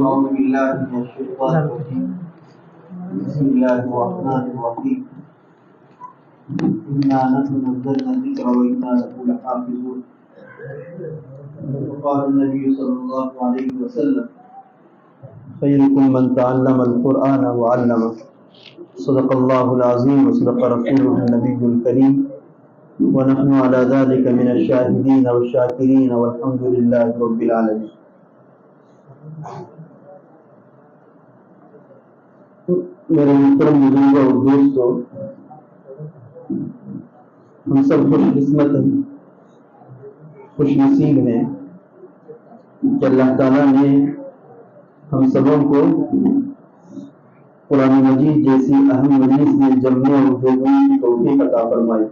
أعوذ بالله من الشيطان الرجيم بسم الله الرحمن الرحيم إنا نحن نزلنا الذكر وإنا له لحافظون وقال النبي صلى الله عليه وسلم خيركم من تعلم القرآن وعلمه صدق الله العظيم وصدق رسوله النبي الكريم ونحن على ذلك من الشاهدين والشاكرين والحمد لله رب العالمين. میرے محترم بزرگوں اور دوستوں، ہم سب خوش قسمت ہیں، خوش نصیب ہیں کہ اللہ تعالیٰ نے ہم سبوں کو قرآن مجید جیسی اہم مجلس میں جمنے اور جوڑنے کی توفیق عطا فرمائی،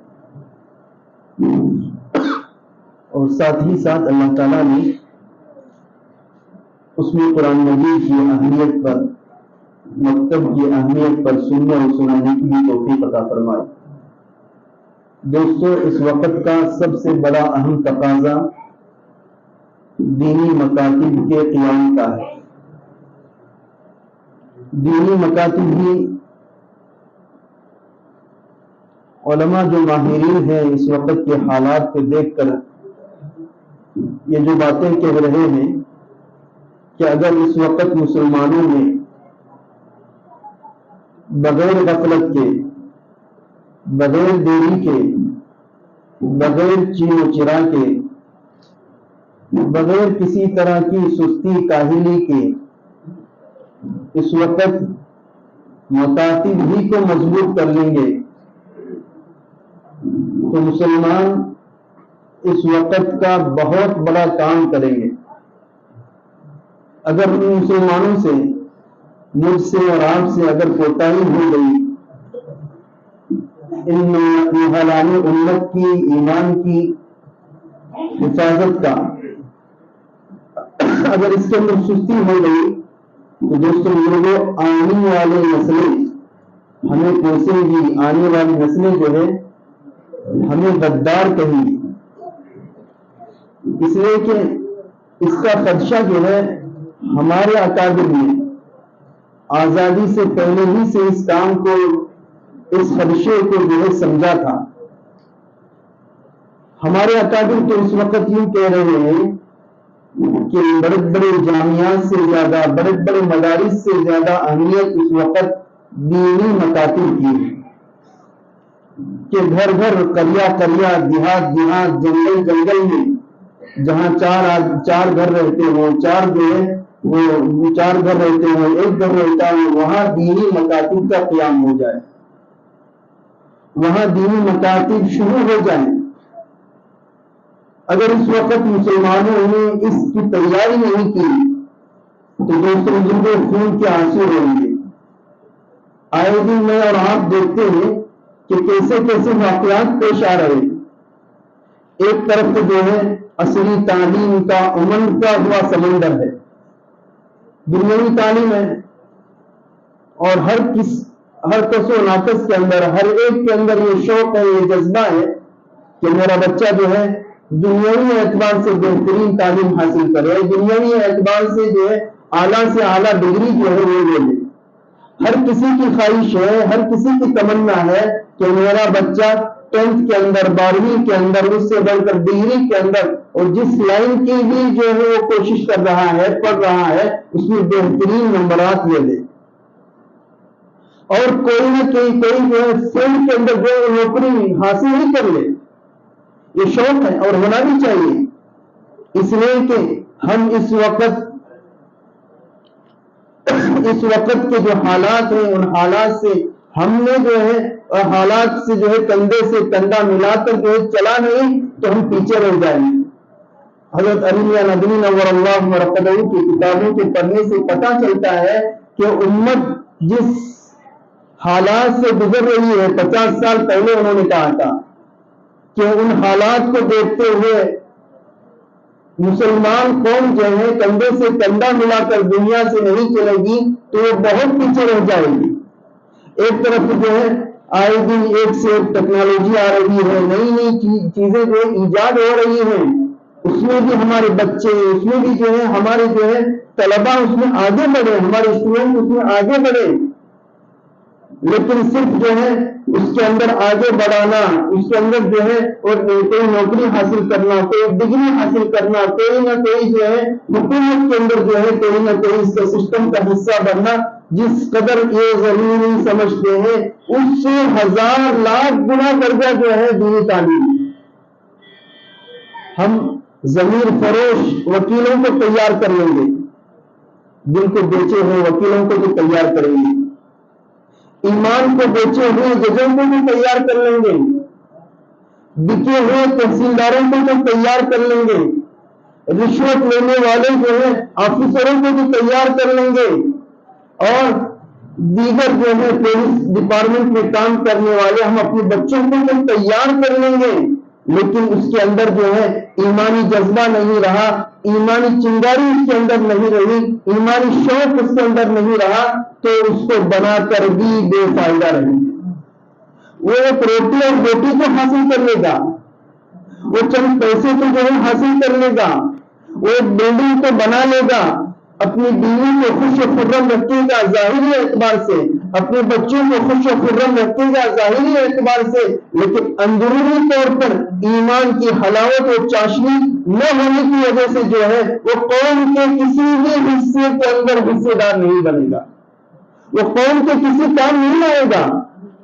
اور ساتھ ہی ساتھ اللہ تعالیٰ نے اس میں قرآن مجید کی اہمیت پر، مکتب کی اہمیت پر سننے اور سنانے کی بھی توفیق عطا فرمائی۔ دوستو، اس وقت کا سب سے بڑا اہم تقاضا دینی مکاتب کے قیام کا ہے۔ دینی مکاتب بھی علماء جو ماہرین ہیں اس وقت کے حالات کو دیکھ کر یہ جو باتیں کہہ رہے ہیں کہ اگر اس وقت مسلمانوں میں بغیر غفلت کے بغیر دیری کے، بغیر چین و چرا کے، بغیر کسی طرح کی سستی کاہلی کے اس وقت مکاتب ہی کو مضبوط کر لیں گے تو مسلمان اس وقت کا بہت بڑا کام کریں گے۔ اگر ان مسلمانوں سے، مجھ سے اور آپ سے اگر کوتاہی ہو گئی ان نوحلان امت کی ایمان کی حفاظت کا، اگر اس کے اندر سستی ہو گئی تو دوستوں لوگوں آنے والی نسلیں ہمیں کوسیں گی، آنے والی نسلیں جو ہے ہمیں غدار کہیں گی، اس لیے کہ اس کا خدشہ جو ہے ہمارے اکابر نے آزادی سے پہلے ہی سے اس کام کو، اس خدشے کو جو ہے سمجھا تھا۔ ہمارے اکابر تو اس وقت یوں کہہ رہے ہیں کہ بڑے بڑے جامعات سے زیادہ، بڑے بڑے مدارس سے زیادہ اہمیت اس وقت دینی مکاتب کی ہے، کہ گھر گھر، قریہ قریہ، دیہات دیہات، جنگل جنگل میں جہاں چار گھر رہتے ہوں، چار جو ہے وہ چار گھر رہتے ہوں، ایک گھر رہتا ہے، وہاں دینی مکاتب کا قیام ہو جائے، وہاں دینی مکاتب شروع ہو جائیں۔ اگر اس وقت مسلمانوں نے اس کی تیاری نہیں کی تو دوستوں جن کو خون کے آنسو رہیں گے۔ آئے دن میں اور آپ دیکھتے ہیں کہ کیسے کیسے واقعات پیش آ رہے ہیں۔ ایک طرف تو جو ہے عصری تعلیم کا امن کا ہوا سمندر ہے، دنیاوی تعلیم ہے، اور ہر کس و ناقص کے اندر، ہر ایک کے اندر یہ شوق ہے، یہ جذبہ ہے کہ میرا بچہ جو ہے دنیاوی اعتبار سے بہترین تعلیم حاصل کرے، دنیاوی اعتبار سے جو ہے اعلیٰ سے اعلیٰ ڈگری جو ہے وہ لے لے۔ ہر کسی کی خواہش ہے، ہر کسی کی تمنا ہے کہ میرا بچہ 10th کے اندر، 12ویں کے اندر، اس سے بڑھ کر ڈگری کے اندر، اور جس لائن کی بھی جو ہے وہ کوشش کر رہا ہے، پڑھ رہا ہے، اس میں بہترین نمبرات لے لے، اور کوئی نہ کوئی جو ہے فیلڈ کے اندر جو نوکری حاصل ہی کر لے۔ یہ شوق ہے اور ہونا بھی چاہیے، اس لیے کہ ہم اس وقت کے جو حالات ہیں ان حالات سے ہم نے جو ہے حالات سے جو ہے کندھے سے کندھا ملا کر جو ہے چلا نہیں تو ہم پیچھے رہ جائیں گے۔ حضرت علی میاں ندوی نور اللہ مرقدہ کی کتابوں کے پڑھنے سے پتہ چلتا ہے کہ امت جس حالات سے گزر رہی ہے، 50 سال پہلے انہوں نے کہا تھا کہ ان حالات کو دیکھتے ہوئے مسلمان قوم جو ہے کندھے سے کندھا ملا کر دنیا سے نہیں چلے گی تو وہ بہت پیچھے رہ جائے گی۔ ایک طرف جو ہے آئے دن ایک سے ایک ٹیکنالوجی آ رہی ہے، نئی نئی چیزیں جو ایجاد ہو رہی ہیں، اس میں بھی ہمارے بچے، اس میں بھی جو ہے ہمارے جو ہے طلباء اس میں آگے بڑھے، ہمارے اسٹوڈنٹ اس میں آگے بڑھے، لیکن صرف جو ہے اس کے اندر آگے بڑھانا، اس کے اندر جو ہے اور کوئی نوکری حاصل کرنا، کوئی ڈگری حاصل کرنا، کوئی نہ کوئی جو ہے حکومت کے اندر جو ہے کوئی نہ کوئی اس سسٹم کا حصہ بننا، جس قدر یہ ضروری سمجھتے ہیں اس سے 1000 لاکھ گنا درجہ جو ہے دینی تعلیم۔ ہم ضمیر فروش وکیلوں کو تیار کر لیں گے، دل کو بیچے ہوئے وکیلوں کو بھی تیار کریں گے، ایمان کو بیچے ہوئے ججوں کو بھی تیار کر لیں گے، بکے ہوئے تحصیلداروں کو بھی تیار کر لیں گے، رشوت لینے والے جو ہے آفیسروں کو بھی تیار کر لیں گے، اور دیگر جو ہے پولیس ڈپارٹمنٹ میں کام کرنے والے ہم اپنے بچوں کو بھی تیار کر لیں گے، لیکن اس کے اندر جو ہے ایمانی جذبہ نہیں رہا، ایمانی چنگاری اس کے اندر نہیں رہی، ایمانی شوق اس کے اندر نہیں رہا تو اس کو بنا کر بھی بے فائدہ رہے گا۔ وہ ایک روٹی اور روٹی کو حاصل کر لے گا، وہ چند پیسے کو جو ہے حاصل کر لے گا، وہ ایک بلڈنگ کو بنا لے گا، اپنی بیوی کو خوش و خرم رکھے گا ظاہری اعتبار سے، اپنے بچوں کو خوش و خرم رکھے گا ظاہری اعتبار سے، لیکن اندرونی طور پر ایمان کی حلاوت اور چاشنی نہ ہونے کی وجہ سے جو ہے وہ قوم کے کسی بھی حصے کے اندر حصے دار نہیں بنے گا، وہ قوم کے کسی کام نہیں آئے گا۔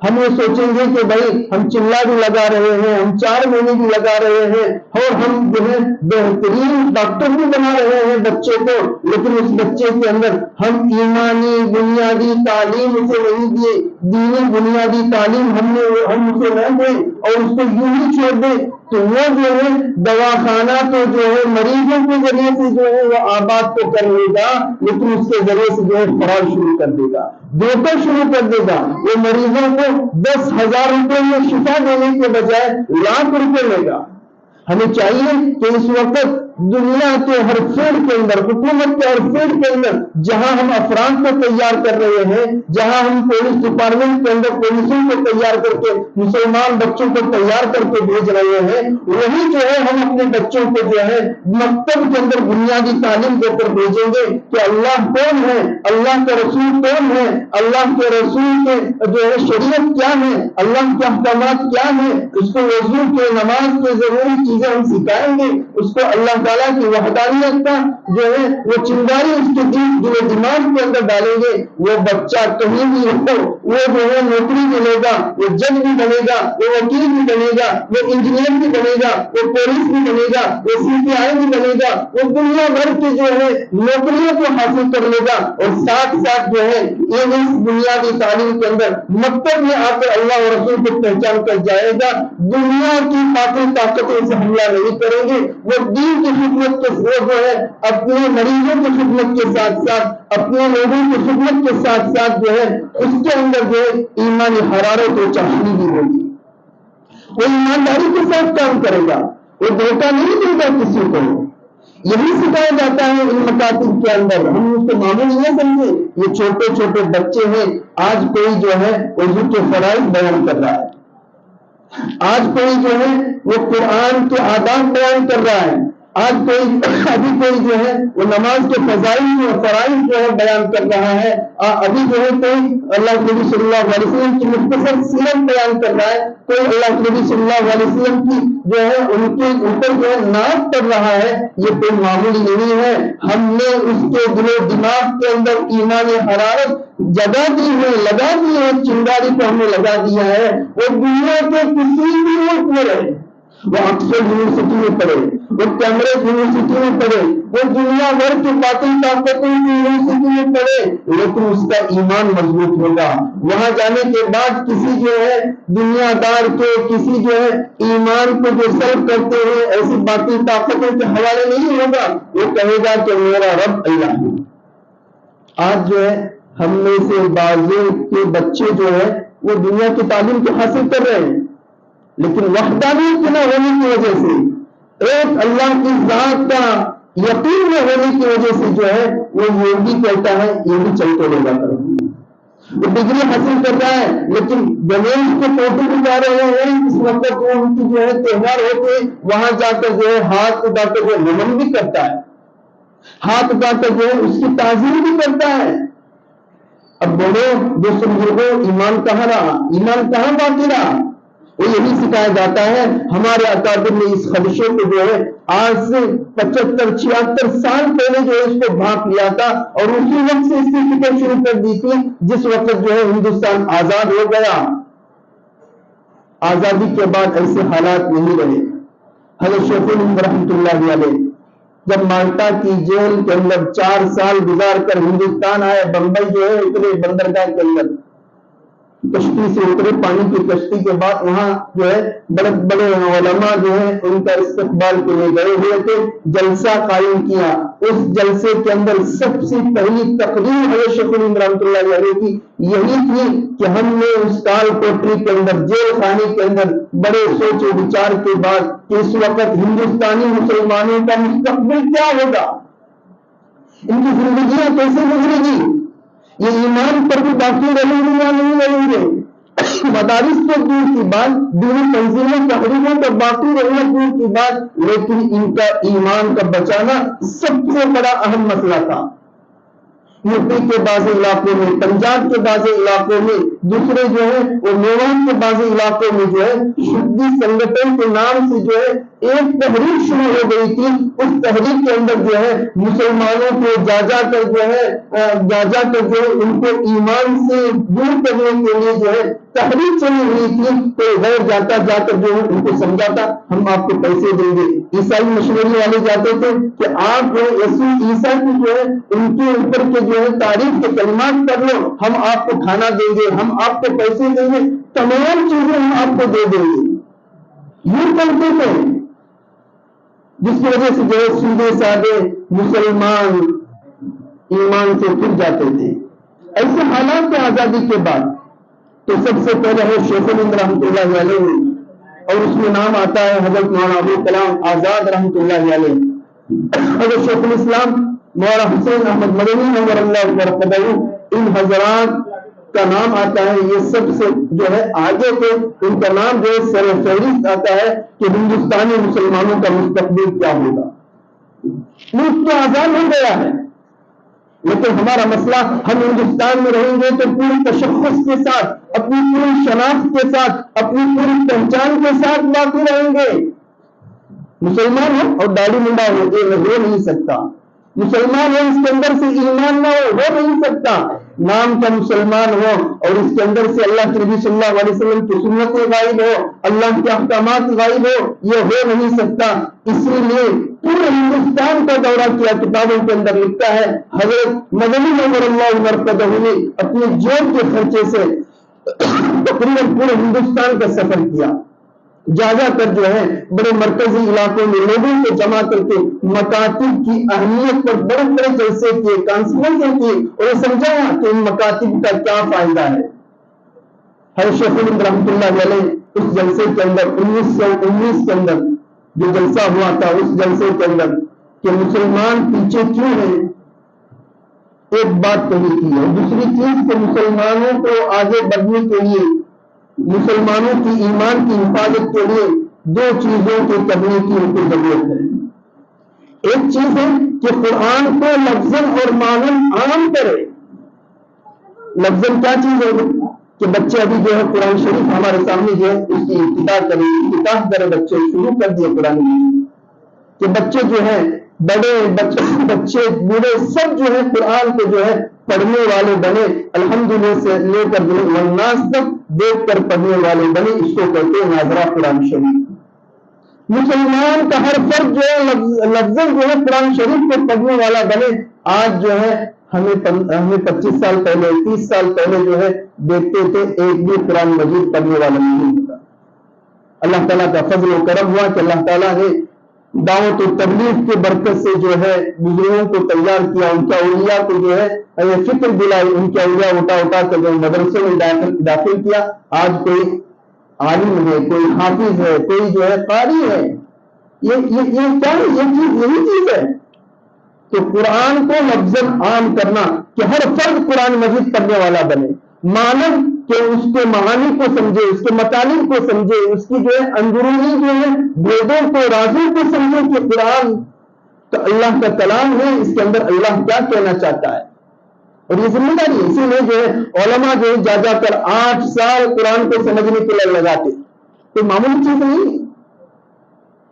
ہم یہ سوچیں گے کہ بھائی ہم چلا بھی لگا رہے ہیں, ہم 4 مہینے بھی لگا رہے ہیں, اور ہم جو ہے بہترین ڈاکٹر بھی بنا رہے ہیں بچے کو, لیکن اس بچے کے اندر ہم ایمانی بنیادی تعلیم اسے نہیں دیے, دینی بنیادی تعلیم ہم اسے نہ دیں اور اس کو یوں ہی چھوڑ دیں, تو وہ جو ہے دواخانہ تو جو ہے مریضوں کے ذریعے سے جو ہے وہ آباد تو کر لے گا, لیکن اس کے ذریعے سے جو ہے فراڈ شروع کر دے گا, دھوکہ شروع کر دے گا. وہ مریضوں کو 10,000 روپے میں شفا دینے کے بجائے لاکھ روپے لے گا. ہمیں چاہیے کہ اس وقت دنیا کے ہر فیلڈ کے اندر, حکومت کے ہر فیلڈ کے اندر جہاں ہم افراد کو تیار کر رہے ہیں, جہاں ہم پولیس ڈپارٹمنٹ کے اندر پولیسوں کو تیار کر کے مسلمان بچوں کو تیار کر کے بھیج رہے ہیں, وہی جو ہے ہم اپنے بچوں کو جو ہے مکتب کے اندر بنیادی تعلیم دے کر بھیجیں گے کہ اللہ کون ہے, اللہ کے رسول کون ہے, اللہ کے رسول کے جو ہے شریعت کیا ہے, اللہ کے احکامات کیا ہے, اس کو وضو کے نماز کے ضروری چیزیں ہم سکھائیں گے, اس کو اللہ تعالیٰ کی وحدانیت کا جو ہے وہ چنگاری اس کے دل و دماغ کے اندر ڈالیں گے. وہ بچہ کہیں بھی ہو وہ جو ہے نوکری ملے گا, وہ جج بھی بنے گا, وہ وکیل بھی بنے گا, وہ انجینئر بھی بنے گا, وہ پولیس بھی بنے گا, وہ CPI بھی بنے گا, وہ دنیا بھر کی جو ہے نوکریوں کو حاصل کر لے گا, اور ساتھ ساتھ جو ہے یہ اس بنیادی تعلیم کے اندر مکتب میں آ کر اللہ اور رسول کو پہچان کر جائے گا. دنیا کی باقی طاقتیں سے حملہ نہیں کریں گے, وہ دین کی خدمت کے جو ہے اپنے مریضوں کی خدمت کے ساتھ ساتھ اپنے لوگوں کی خدمت کے ساتھ ساتھ جو ہے اس کے اندر جو ہے ایمانی حرارت و چاہنی بھی ہوگی. وہ ایمانداری کے ساتھ کام کرے گا, وہ دھوکہ نہیں دے گا کسی کو. یہی سکھایا جاتا ہے ان مکاتب کے اندر. ہم اس کو معمولی نہ سمجھے, یہ چھوٹے چھوٹے بچے ہیں. آج کوئی جو ہے وضو کے فرائض بیان کر رہا ہے, آج کوئی جو ہے وہ قرآن کے آداب بیان کر رہا ہے, آج ابھی کوئی جو ہے وہ نماز کے فضائل اور فرائض جو ہے بیان کر رہا ہے, ابھی جو ہے کوئی اللہ کے نبی صلی اللہ علیہ وسلم کی مختصر سیرت بیان کر رہا ہے, کوئی اللہ کے نبی صلی اللہ علیہ وسلم کی جو ہے ان کے اوپر جو ہے نعت کر رہا ہے. یہ کوئی معمولی نہیں ہے. ہم نے اس کے دل و دماغ کے اندر ایمانی حرارت جگہ دی ہے, لگا دی ہے, چنگاری کو ہم نے لگا دیا ہے. وہ دنیا کے کسی بھی ملک میں رہے, وہ آکسفورڈ یونیورسٹی میں پڑھے, وہ کیمبرج یونیورسٹی میں پڑھے, وہ دنیا بھر کی باطل طاقتوں کی یونیورسٹی میں پڑھے, لیکن اس کا ایمان مضبوط ہوگا. وہاں جانے کے بعد کسی جو ہے دنیا دار کے کسی جو ہے ایمان کو جو سلب کرتے ہیں ایسی باطل طاقتوں کے حوالے نہیں ہوگا. وہ کہے گا کہ میرا رب اللہ ہے. آج جو ہے ہم میں سے بعض کے بچے جو ہے وہ دنیا کی تعلیم کو حاصل کر رہے ہیں, لیکن وحدانیت نہ ہونے کی وجہ سے, ایک اللہ کی ذات کا یقین نہ ہونے کی وجہ سے جو ہے وہ یہ بھی کہتا ہے یہ بھی چلتے لے جا کر وہ ڈگری حاصل کرتا ہے, لیکن گنیش کے پوٹی بھی جا رہے ہیں. اس وقت وہ ان کی جو ہے تہوار ہوتے وہاں جا کر جو ہے ہاتھ اٹھا کر جو نمن بھی کرتا ہے, ہاتھ اٹھا کر جو ہے اس کی تعظیم بھی کرتا ہے. اب بولو دوستوں بزرگوں, ایمان کہاں رہا, ایمان کہاں باقی رہا؟ وہ یہی سکھایا جاتا ہے. ہمارے اکابر نے اس خدشے کو جو ہے آج سے 75-76 سال پہلے جو ہے اس کو بھانپ لیا تھا, اور اسی وقت سے اس کی فکر شروع کر دی تھی جس وقت جو ہے ہندوستان آزاد ہو گیا. آزادی کے بعد ایسے حالات نہیں رہے. حضرت شیخ الہند رحمۃ اللہ علیہ جب مالٹا کی جیل کے اندر 4 سال گزار کر ہندوستان آئے, بمبئی جو ہے اتنے بندرگاہ کے اندر کشتی سے اترے, پانی کی کشتی کے بعد وہاں جو ہے بڑے بڑے علماء جو ہے ان کا استقبال کے لیے گئے ہوئے تھے, جلسہ قائم کیا. اس جلسے کے اندر سب سے پہلی تقریر حضرت شیخ الہند رحمۃ اللہ علیہ کی یہی تھی کہ ہم نے اس کال کوٹری کے اندر, جیل خانے کے اندر بڑے سوچ و وچار کے بعد کہ اس وقت ہندوستانی مسلمانوں کا مستقبل کیا ہوگا, ان کی زندگیاں کیسے گزرے گی, یہ ایمان پر بھی باقی رہیں گے یا نہیں رہیں گے. مدارس تو دور کی بات, دینی تنظیمیں تحریروں کا باقی رہنا دور کی بات, لیکن ان کا ایمان کا بچانا سب سے بڑا اہم مسئلہ تھا. یو پی کے بعض علاقوں میں, پنجاب کے بعض علاقوں میں دوسرے جو ہے وہ میوات کے بعض علاقوں میں جو ہے شدی سنگٹن کے نام سے جو ہے ایک تحریک شروع ہو گئی تھی. اس تحریک کے اندر جو ہے مسلمانوں کو جا جا کر جو ہے ان کو ایمان سے دور کرنے کے لیے جو ہے تحریک چلی ہوئی تھی. تو غیر جا کر جو ہے ان کو سمجھاتا ہم آپ کو پیسے دیں گے. عیسائی مشورے والے جاتے تھے کہ آپ یسوع عیسیٰ کی جو ہے ان کے اوپر کے جو ہے تعریف کے کلمات کر لو, ہم آپ کو کھانا دیں گے, ہم آپ کو پیسے دیں گے, تمام چیزیں ہم آپ کو دے دیں گے. یہ کرتے تھے جس کی وجہ سے جو ہے سیدھے سادے مسلمان ایمان سے پھر جاتے تھے. ایسے حالات کے آزادی کے بعد تو سب سے پہلے ہے شیخ الہند رحمۃ اللہ علیہ, اور اس میں نام آتا ہے حضرت مولانا ابو کلام آزاد رحمۃ اللہ علیہ. حضرت شیخ الاسلام مولانا حسین احمد مدنی نور اللہ برکتہ, ان حضرات کا نام آتا ہے. یہ سب سے جو ہے آگے کے ان کا نام جو ہے سر فہرست آتا ہے کہ ہندوستانی مسلمانوں کا مستقبل کیا ہوگا. ملک تو آزاد ہو گیا ہے, لیکن ہمارا مسئلہ ہم ہندوستان میں رہیں گے تو پوری تشخص کے ساتھ, اپنی پوری شناخت کے ساتھ, اپنی پوری پہچان کے ساتھ باقی رہیں گے. مسلمان ہو اور داڑھی منڈا ہو یہ ہو نہیں سکتا. مسلمان ہو اس کے اندر سے ایمان نہ ہو نہیں سکتا. نام کا مسلمان ہو اور اس کے اندر سے اللہ کے نبی صلی اللہ علیہ وسلم کی سنتیں غائب ہو, اللہ کے احکامات غائب ہو, یہ ہو نہیں سکتا. اسی لیے پورے ہندوستان کا دورہ کیا, کتابوں کے اندر لکھتا ہے حضرت مدنی نور اللہ مرکزہ نے اپنے جیب کے خرچے سے تقریباً پورے ہندوستان کا سفر کیا. جا کر جو ہے بڑے مرکزی علاقوں میں لوگوں کو جمع کر کے مکاتب کی اہمیت پر بڑے بڑے جلسے کیے, کانفرنسیں کی, اور سمجھایا کہ ان مکاتب کا کیا فائدہ ہے. حضرت شیخ الہند رحمۃ اللہ علیہ اس جلسے کے اندر 1919 کے اندر جو جلسہ ہوا تھا, اس جلسے کے اندر کہ مسلمان پیچھے کیوں ہیں, ایک بات کہی تھی. اور دوسری چیز کہ مسلمانوں کو آگے بڑھنے کے لیے, مسلمانوں کی ایمان کی حفاظت کے لیے دو چیزوں کے کرنے کی ان کو ضرورت ہے. ایک چیز ہے کہ قرآن کو لفظاً اور معناً عام کرے. لفظاً کیا چیز ہے کہ بچے ابھی جو ہے قرآن شریف ہمارے سامنے جو ہے اس کی ابتدا کرے, بچے شروع کر دیے قرآن کہ بچے جو ہے بڑے بچے بوڑھے سب جو ہے قرآن کو جو ہے پڑھنے والے بنے, الحمدللہ سے لے کر والناس تک دیکھ کر پڑھنے والے بنے. اس کو کہتے ہیں ناظرہ قرآن شریف. مسلمان کا ہر فرد جو ہے لفظاً جو ہے قرآن شریف کو پڑھنے والا بنے. آج جو ہے ہمیں 25 سال پہلے 30 سال پہلے جو ہے دیکھتے تھے ایک بھی قرآن مجید پڑھنے والا نہیں ہوتا. اللہ تعالیٰ کا فضل و کرم ہوا کہ اللہ تعالیٰ نے دعوت و تبلیغ کے برکت سے جو ہے بزرگوں کو تیار کیا, ان کے اولیاء کو جو ہے فکر دلائی, ان کے اولیاء اٹھا کر جو مدرسے میں داخل کیا. آج کوئی عالم ہے, کوئی حافظ ہے, کوئی جو ہے قاری ہے. یہ کیا ہے, یہ چیز یہی چیز ہے. تو قرآن کو لفظاً عام کرنا کہ ہر فرد قرآن مجید پڑھنے والا بنے, مانو کہ اس کے معانی کو سمجھے, اس کے مطالب کو سمجھے, اس کی جو ہے اندرونی جو ہے بھیدوں کو, رازوں کو سمجھے کہ قرآن تو اللہ کا کلام ہے, اس کے اندر اللہ کیا کہنا چاہتا ہے. اور یہ ذمہ داری ہے. اسی لیے جو ہے علماء جو ہے جا کر 8 سال قرآن کو سمجھنے کے لیے لگاتے, کوئی معمولی چیز نہیں.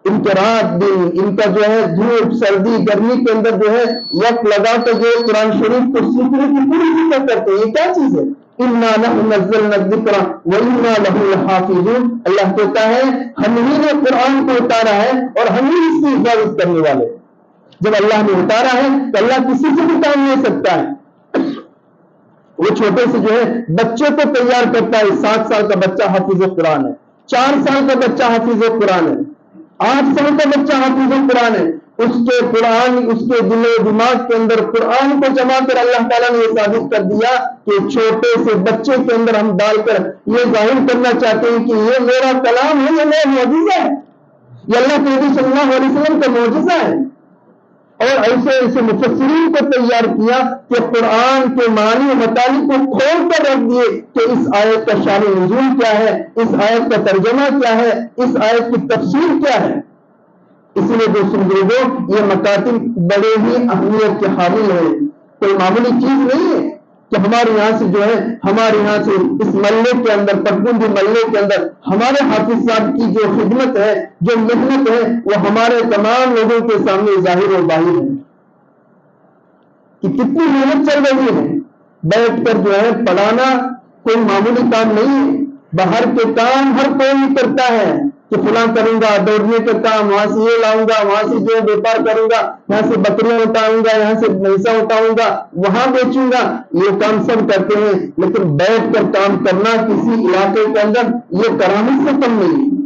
ان کے رات دن ان کا جو ہے دھوپ سردی گرمی کے اندر جو ہے وقت لگا کر جو قرآن شریف کو سیکھنے کی پوری فکر کرتے ہیں. یہ کیا چیز ہے؟ اِنَّا نَحْنُ نَزَّلْنَا الذِّكْرَ وَإِنَّا لَهُ لَحَافِظُونَ. اللہ کہتا ہے ہم ہی نے قرآن کو اتارا ہے اور ہم ہی اس کی حفاظت کرنے والے. جب اللہ نے اتارا ہے تو اللہ کسی سے بھی کام نہیں سکتا ہے. وہ چھوٹے سے جو ہے بچے کو تیار کرتا ہے. 7 سال کا بچہ حافظ قرآن ہے, 4 سال کا بچہ حافظ قرآن ہے, 8 سال کا بچہ حافظ قرآن ہے. اس کے قرآن, اس کے دل و دماغ کے اندر قرآن کو جما کر اللہ تعالیٰ نے یہ ثابت کر دیا کہ چھوٹے سے بچے کے اندر ہم ڈال کر یہ ظاہر کرنا چاہتے ہیں کہ یہ میرا کلام ہے, یہ میرا معجزہ ہے, یہ اللہ کے نبی صلی اللہ علیہ وسلم کا معجزہ ہے. اور ایسے مفسرین کو تیار کیا کہ قرآن کے معنی و مطالب کو کھول کر رکھ دیے کہ اس آیت کا شان نزول کیا ہے, اس آیت کا ترجمہ کیا ہے, اس آیت کی تفسیر کیا ہے. اس لیے دوستوں بزرگوں یہ مکاتب بڑے ہی اہمیت کے حامل ہیں. کوئی معمولی چیز نہیں ہے کہ ہمارے یہاں سے جو ہے ہمارے یہاں سے اس محلے کے اندر پٹگنڈی محلے کے اندر ہمارے حافظ صاحب کی جو خدمت ہے جو محنت ہے وہ ہمارے تمام لوگوں کے سامنے ظاہر و باہر ہے کہ کتنی محنت چل رہی ہے. بیٹھ کر جو ہے پڑھانا کوئی معمولی کام نہیں ہے. باہر کے کام ہر کوئی کرتا ہے کہ فلاں کروں گا، دوڑنے کا کام، وہاں سے یہ لاؤں گا، وہاں سے جو ہے بیپار کروں گا، یہاں سے بکریاں اٹھاؤں گا، یہاں سے بھینسا اٹھاؤں گا، وہاں بیچوں گا، یہ کام سب کرتے ہیں. لیکن بیٹھ کر کام کرنا کسی علاقے کے اندر یہ کرامت سے کم نہیں ہے.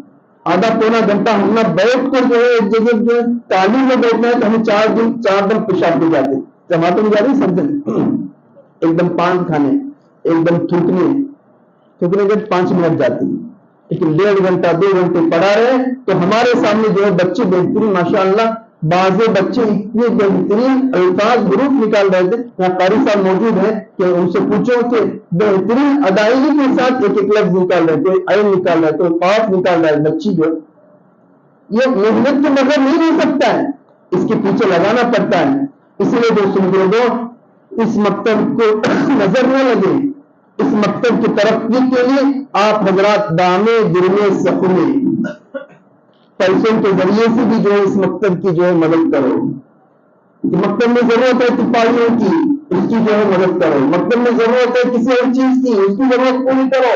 آدھا پونا گھنٹہ ہم نہ بیٹھ کر جو ہے ایک جگہ جو ہے تعلیم میں بیٹھنا ہے تو ہمیں 4 دن پیشاب پہ جاتے جماعتوں میں جاتے سمجھیں ایک دم پان کھانے، ایک دم تھوکنے کے 5 منٹ جاتے ہیں. لیکن 1.5 گھنٹہ 2 گھنٹے پڑھا رہے تو ہمارے سامنے جو ہے بچے بہترین ماشاءاللہ بعض بچے اتنے بہترین الفاظ حروف نکال رہے تھے. یہاں قاری صاحب موجود ہیں کہ ان سے پوچھو کہ بہترین ادائیگی کے ساتھ ایک ایک لفظ نکال رہے تھے، عین نکال رہے تھے، قاف نکال رہے بچی جو یہ محنت کے بغیر نہیں رہ سکتا ہے، اس کے پیچھے لگانا پڑتا ہے. اس لیے دوستوں لوگوں اس مکتب کو نظر نہ لگے. اس مکتب کی ترقی کے لیے آپ حضرات دامے گرنے سخنے پیسوں کے ذریعے سے بھی جو ہے اس مکتب کی جو ہے مدد کرو. مکتب میں ضرورت ہے تپاہیوں کی، اس کی جو ہے مدد کرو. مکتب میں ضرورت ہے کسی اور چیز کی، اس کی ضرورت پوری کرو.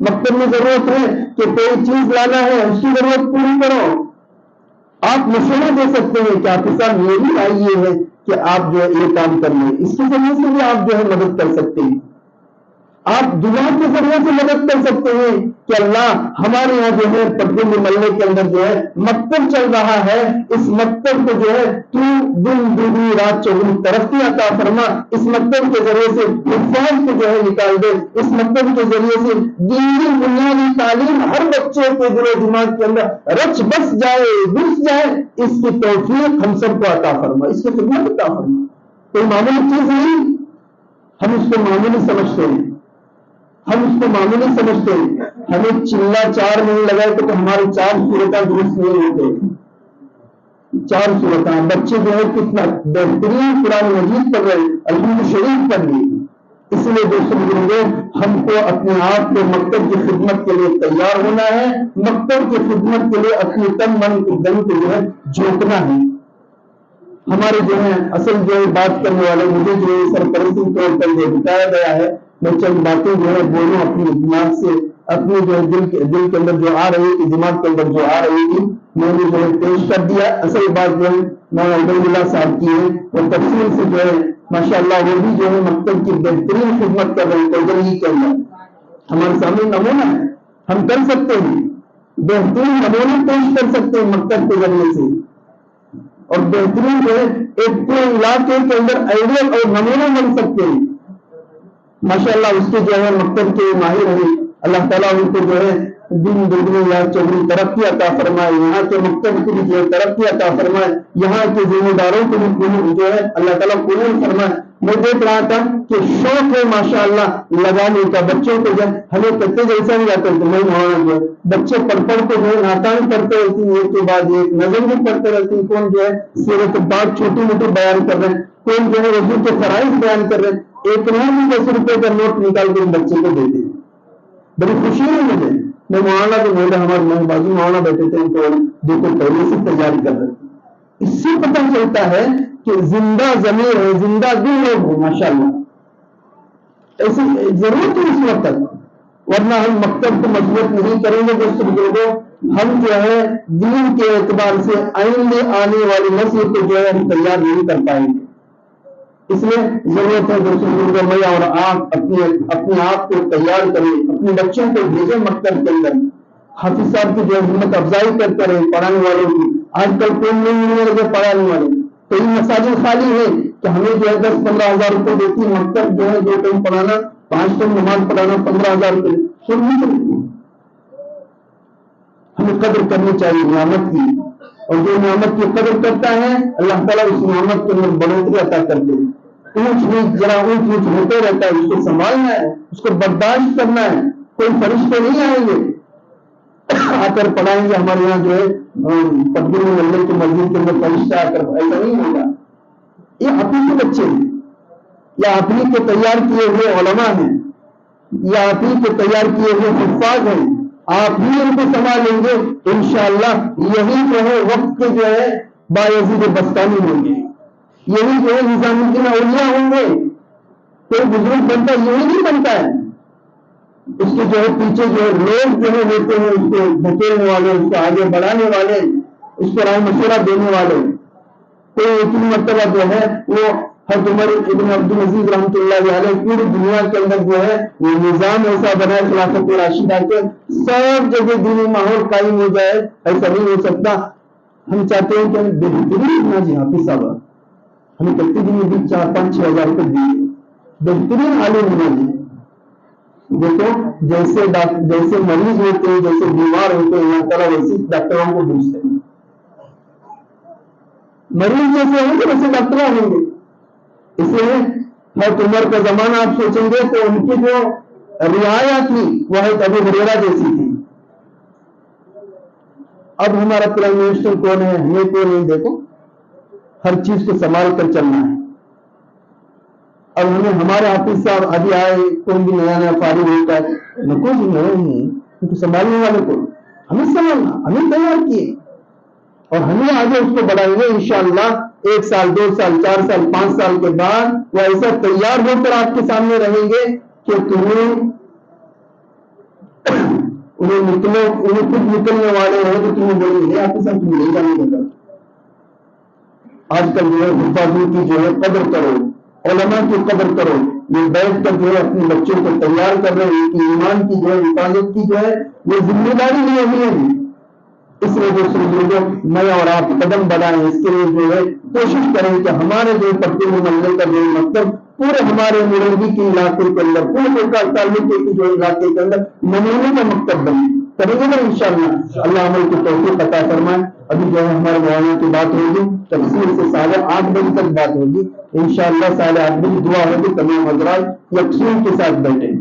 مکتب میں ضرورت ہے کہ کوئی چیز لانا ہے، اس کی ضرورت پوری کرو. آپ مشورہ دے سکتے ہیں کہ آپ صاحب یہ بھی آئیے ہے کہ آپ جو ہے یہ کام کر لیں، اس کے ذریعے سے بھی آپ جو ہے مدد کر سکتے ہیں. آپ دعا کے ذریعے سے مدد کر سکتے ہیں کہ اللہ ہمارے یہاں جو ہے پٹگنڈی محلے کے اندر جو ہے مکتب چل رہا ہے، اس مکتب کو جو ہے تو دن دوگنی رات چوگنی ترقی عطا فرما. اس مکتب کے ذریعے سے حفاظ کو جو ہے نکال دے. اس مکتب کے ذریعے سے دینی بنیادی تعلیم ہر بچے کے دل و دماغ کے اندر رچ بس جائے، گھس جائے. اس کی توفیق ہم سب کو عطا فرما، اس کی خدمت عطا فرما. کوئی معمولی چیز نہیں، ہم اس کو معمولی سمجھتے ہیں، ہم اس کو معمولی سمجھتے ہیں. ہمیں چلا 4 مہینے لگائے تو ہمارے 4 صورتیں درست نہیں ہوتے. 4 صورتیں بچے جو ہے کتنا بہترین قرآن مجید پڑھ رہے، الحمد شریف پڑھ رہی. اس لیے دوستوں بزرگوں ہم کو اپنے آپ کو مکتب کی خدمت کے لیے تیار ہونا ہے. مکتب کی خدمت کے لیے اپنے تن من کو دن کو جو ہے جھونکنا ہے. ہمارے جو ہے اصل جو ہے بات کرنے والے مجھے جو ہے سرپرستی طور پر جو بتایا گیا ہے، میں چند باتیں جو ہے بولوں اپنے دماغ سے، اپنے جو ہے دل کے اندر جو آ رہی تھی، دماغ کے اندر جو آ رہی تھی میں نے جو ہے پیش کر دیا. اصل بات جو ہے مولانا عبیداللہ صاحب کی ہے اور تفصیل سے جو ہے ماشاءاللہ وہ بھی جو ہے مکتب کی بہترین خدمت کر رہے ہیں. توجہ کے اندر ہمارے سامنے نمونہ ہے، ہم کر سکتے ہیں، بہترین نمونے پیش کر سکتے ہیں مکتب کے ذریعے سے. اور بہترین جو ہے ایک پورے علاقے کے اندر آئیڈیل اور نمونے بن سکتے ہیں. ماشاءاللہ اس کے جو ہے مکتب کے ماہر ہیں، اللہ تعالیٰ ان کو جو ہے دن دگنی یا چوگنی ترقی عطا فرمائے. یہاں کے مکتب کو بھی جو ہے ترقی عطا فرمائے، یہاں کے ذمہ داروں کو بھی جو ہے اللہ تعالیٰ قبول فرمائے. میں دیکھ رہا تھا کہ شوق ہے ماشاءاللہ لگانے کا. بچوں کو جو ہمیں کتے جیسا نہیں آتا تو میں وہاں جو بچے پڑھ کے جو ہے ناکام کرتے رہتی ہیں، ایک کے بعد ایک نظم بھی پڑھتے رہتی ہیں. کون جو ہے سیرت بات چھوٹی موٹی بیان کر رہے ہیں، کون جو ہے وضو کے فرائض بیان کر رہے ہیں. ایک نہیں 10 روپے کا نوٹ نکال کے بچے کو دیتے ہیں. بڑی خوشی ہے مجھے. میں مولانا کو بولا، ہمارے بازو مولانا بیٹھے تھے تو دیکھو پہلے سے تیاری کر رہے تھے. اس سے پتہ چلتا ہے کہ زندہ ضمیر ہے، زندہ دل لوگ ہیں ماشاءاللہ. ایسی ضرورت ہے اس وقت تک، ورنہ ہم مکتب کو مضبوط نہیں کریں گے. دوستوں بزرگوں ہم جو ہے دین کے اعتبار سے آئندہ آنے والی نسل کو جو ہے ہم تیار نہیں کر پائیں گے. اس لیے ضرورت ہے دوستوں بزرگوں میں اور آپ اپنے آپ کو تیار کریں، اپنے بچوں کو بھیجیں مکتب کے اندر. حافظ صاحب کی جو ہے ہمت افزائی کرتے رہے پڑھانے والوں کی. آج کل کوئی نہیں ملنے لگے پڑھانے والے. کئی مساجد خالی ہے کہ ہمیں جو ہے 10-15 ہزار روپے دیتی ہے مکتب جو ہے 2 ٹائم پڑھانا، 5 ٹائم نماز پڑھانا 15,000 روپے. سن نہیں سکتی. ہمیں قدر کرنی چاہیے نعمت کی، اور جو نعمت کی قدر کرتا ہے اللہ تعالیٰ اس نعمت کے اندر بڑھوتری عطا کرتے ہیں. اونچ نیچ ذرا اونچ نیچ ہوتے رہتا ہے، اس کو سنبھالنا ہے، اس کو برداشت کرنا ہے. کوئی فرشتے نہیں آئیں گے آ کر پڑھائیں گے. ہمارے یہاں جو ہے پٹگنڈی محلے کی مسجد کے اندر فرشتہ آ کر ایسا نہیں ہوگا. یہ حقیقی بچے ہیں، یا آپ ہی کے تیار کیے ہوئے علماء ہیں یا آپ ہی کے تیار کیے ہوئے حفاظ ہیں، آپ ہی ان کو سنبھالیں گے انشاءاللہ یہی جو ہے وقت کے جو ہے بایزید بستانی ہوں گے، یہی جو ہے نظام الدین اولیاء ہوں گے۔ کوئی بزرگ بنتا یہی نہیں بنتا ہے، اس کے جو ہے پیچھے جو ہے لوگ جو ہے ہوتے ہیں، اس کو دھکیلنے والے، اس کو آگے بڑھانے والے، اس کو رائے مشورہ دینے والے۔ کوئی ایک مرتبہ جو ہے وہ حضرت عمر ابن عبدالعزیز رحمۃ اللہ علیہ پوری دنیا کے اندر جو ہے وہ نظام ایسا بنا خلافت راشدہ کے سب جگہ دینی ماحول قائم ہو جائے، ایسا نہیں ہو سکتا۔ ہم چاہتے ہیں کہ ہم بہترین نا جی حافظ صاحب ہمیں کتنے دن میں بھی 4-5-6 ہزار روپے دیے، بہترین عالم ہونا جی۔ دیکھو جیسے مریض ہوتے ہیں، جیسے بیمار ہوتے ہیں، اللہ تعالیٰ ویسے ڈاکٹروں کو بھیجتے ہیں، مریض جیسے ہوں گے ویسے ڈاکٹر ہوں گے۔ اس لیے حضرت عمر کا زمانہ آپ سوچیں گے تو ان کی جو رعایا تھی وہ حضرت ابو ہریرہ جیسی تھی۔ اب ہمارا پرائم منسٹر کون ہے؟ ہمیں کون نہیں، دیکھو ہر چیز کو سنبھال کر چلنا ہے۔ اب ہمیں ہمارے حافظ صاحب ابھی آئے، کوئی بھی نیا نیا فارغ ہوتا ہے نکو جی نہیں سنبھالنے والے کو ہمیں سنبھالنا، ہمیں تیار کیے اور ہمیں آگے اس کو بڑھائیں گے انشاءاللہ۔ 1 سال 2 سال 4 سال 5 سال کے بعد وہ ایسا تیار ہو کر آپ کے سامنے رہیں گے کہ انہیں خود نکلنے والے ہیں تو تمہیں بولیں گے آپ کے ساتھ تم نہیں جانے گا۔ آج کل جو ہے حفاظوں کی جو ہے قدر کرو، علماء کی قدر کرو، یہ بیٹھ کر جو ہے اپنے بچوں کو تیار کر رہے ہیں، ان کی ایمان کی جو ہے حفاظت کی جو ہے یہ ذمہ داری لی ہوئی ہے۔ اس وجہ سے لوگوں میں اور آپ قدم بڑھائیں، اس کے لیے جو ہے کوشش کریں کہ ہمارے جو پٹی محلے کا جو مکتب پورے ہمارے مرنگی کے علاقے کے اندر، پورے تعلق کے جو علاقے کے اندر نمونے کا مکتب بنے، کریں گے نا انشاءاللہ۔ اللہ عمل کی توفیق عطا فرمائے۔ ابھی جو ہے ہمارے مولانا کی بات ہوگی، تفصیل سے 8:30 بجے تک بات ہوگی انشاءاللہ۔ 8:30 بجے دعا ہوگی، تمام حضرات یکسوئی کے ساتھ بیٹھیں۔